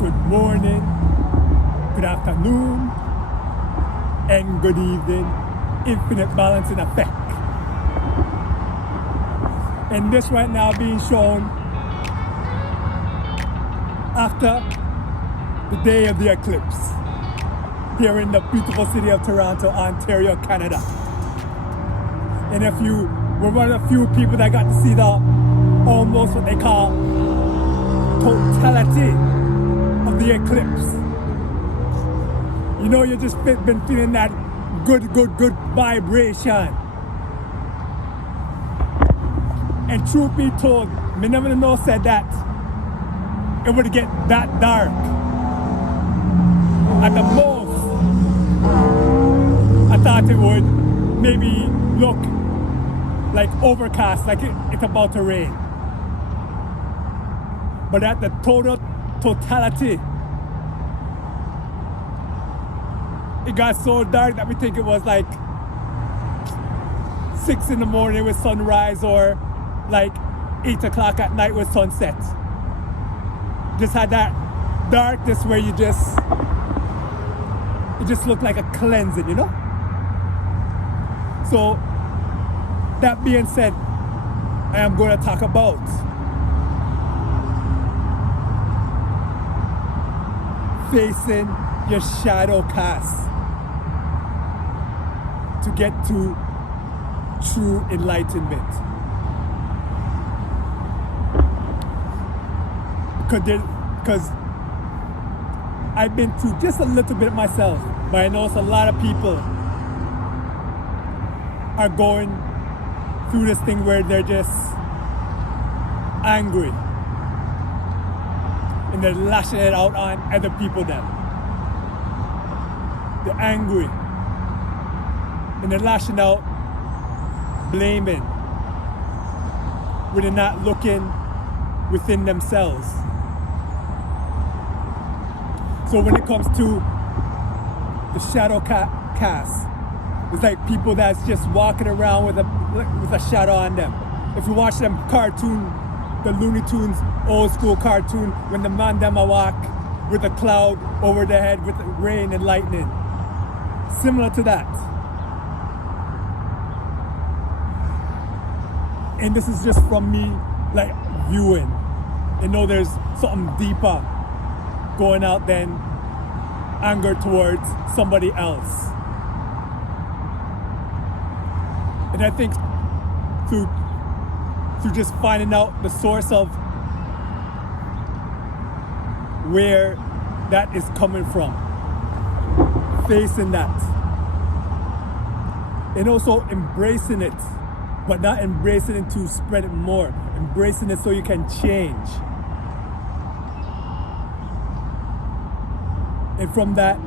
good morning, good afternoon, and good evening. Infinite balancing effect. And this right now being shown after the day of the eclipse here in the beautiful city of Toronto, Ontario, Canada. And if you were one of the few people that got to see the almost what they call totality of the eclipse, you know, you just been feeling that good vibration. And truth be told, me never know said that it would get that dark. At the most, I thought it would maybe look like overcast, like it's about to rain. But at the totality, it got so dark that we think it was like 6 in the morning with sunrise, or like 8 o'clock at night with sunset. Just had that darkness where it just looked like a cleansing, you know? So, that being said, I am going to talk about facing your shadow cast to get to true enlightenment. Because I've been through just a little bit myself, but I know a lot of people are going through this thing where they're just angry and they're lashing it out on other people then. They're angry and they're lashing out, blaming, when they're not looking within themselves. So when it comes to the shadow cast, it's like people that's just walking around with a shadow on them. If you watch them cartoon, the Looney Tunes old school cartoon, when the man them a walk with a cloud over their head with rain and lightning. Similar to that. And this is just from me, like, viewing. You know, there's something deeper going out than anger towards somebody else. And I think through just finding out the source of where that is coming from, facing that, and also embracing it, but not embracing it to spread it more, embracing it so you can change. And from that,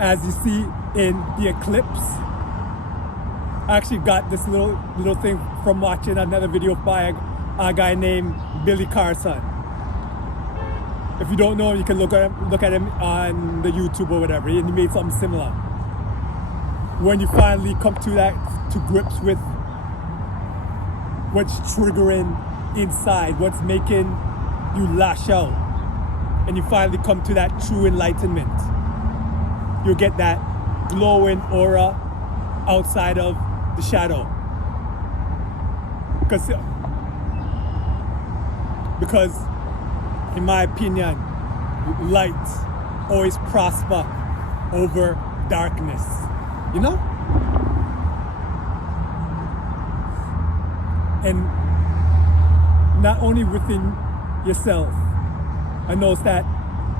as you see in the eclipse, I actually got this little thing from watching another video by a guy named Billy Carson. If you don't know him, you can look at him on the YouTube or whatever. And he made something similar. When you finally come to grips with what's triggering inside, what's making you lash out, and you finally come to that true enlightenment, you'll get that glowing aura outside of the shadow. Because in my opinion, light always prosper over darkness, you know? And not only within yourself, I noticed that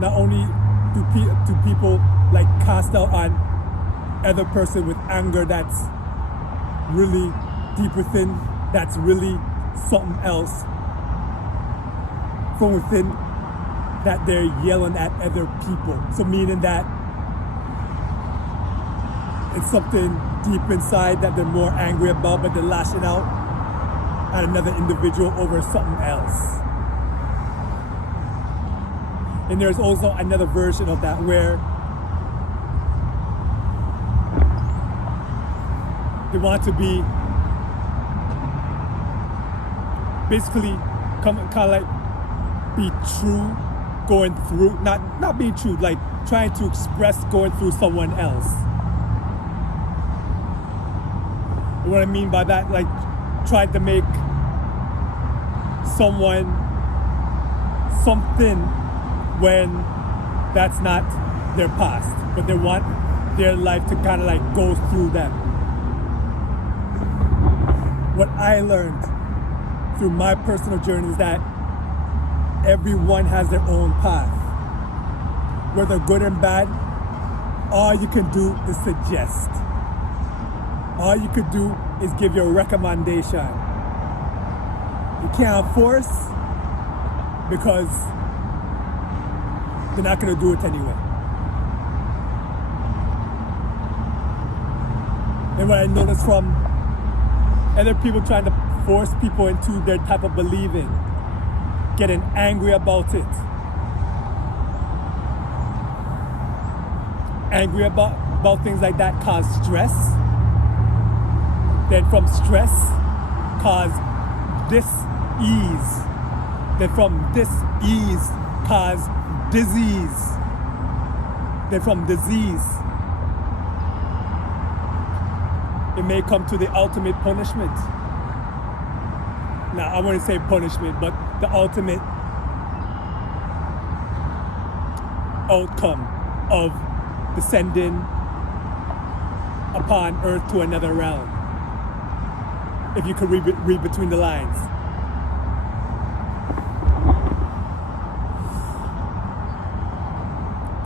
not only do people like cast out on other person with anger that's really deep within, that's really something else from within, that they're yelling at other people. So meaning that it's something deep inside that they're more angry about, but they're lashing out at another individual over something else. And there's also another version of that where they want to be basically kind of like be true going through, not being true, like trying to express going through someone else. And what I mean by that, like trying to make someone something when that's not their past, but they want their life to kind of like go through them. What I learned through my personal journey is that everyone has their own path. Whether good and bad, all you can do is suggest. All you could do is give your recommendation. You can't force because they're not going to do it anyway. And what I noticed from other people trying to force people into their type of believing, getting angry about it, angry about things like that cause stress. Then from stress cause dis-ease. Then from dis-ease cause disease. Then from disease it may come to the ultimate punishment. Now I wouldn't say punishment, but the ultimate outcome of descending upon earth to another realm. If you could read between the lines.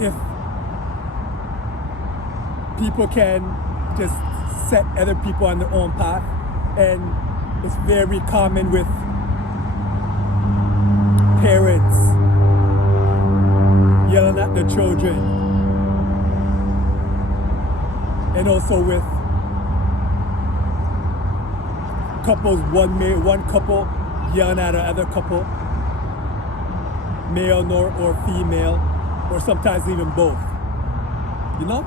If people can just set other people on their own path, and it's very common with parents yelling at their children, and also with couples, one couple yelling at another couple, male or female, or sometimes even both. You know?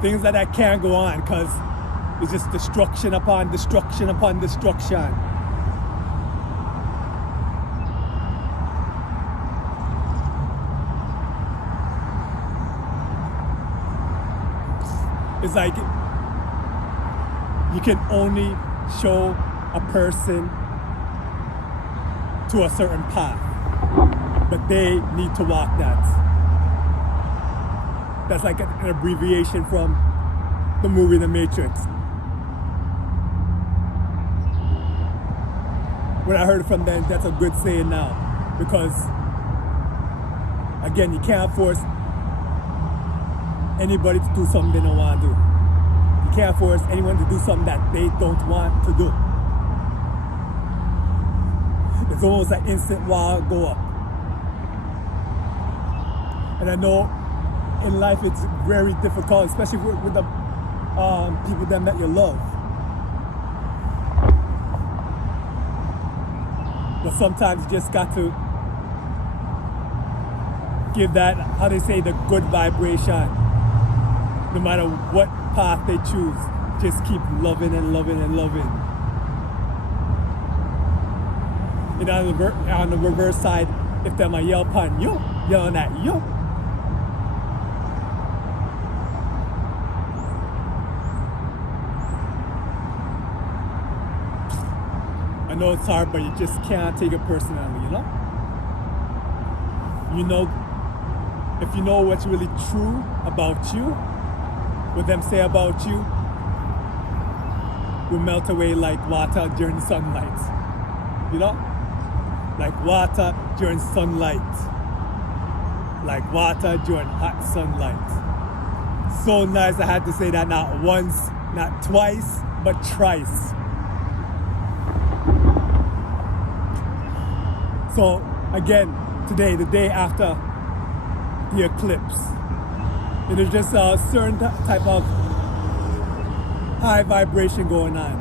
Things like that can't go on because it's just destruction upon destruction upon destruction. It's like you can only show a person to a certain path, but they need to walk that. That's like an abbreviation from the movie The Matrix. When I heard it from them, that's a good saying now, because again, you can't force anybody to do something they don't want to do. You can't force anyone to do something that they don't want to do. It's almost like instant wall go up. And I know in life it's very difficult, especially with the people that you love. But sometimes you just got to give that, how they say, the good vibration. No matter what path they choose, just keep loving and loving and loving. And on the reverse side, if them a yell upon you, yelling at you, I know it's hard, but you just can't take it personally, you know? You know, if you know what's really true about you, what them say about you will melt away like water during sunlight. You know? Like water during sunlight. Like water during hot sunlight. So nice, I had to say that not once, not twice, but thrice. So again, today, the day after the eclipse, it is just a certain type of high vibration going on.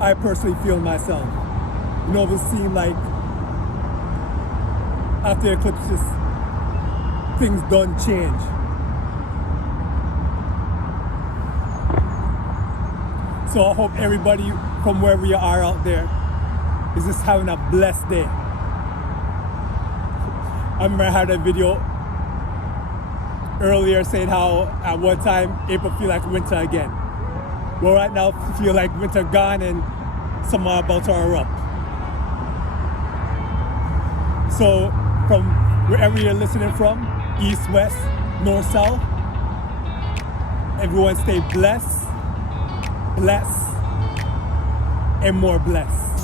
I personally feel myself. You know, it would seem like after the eclipse, just things don't change. So I hope everybody from wherever you are out there is just having a blessed day. I remember I had a video earlier saying how at one time April feel like winter again. Well, right now feel like winter gone and summer about to erupt. So from wherever you're listening from, east, west, north, south, everyone stay blessed, and more blessed.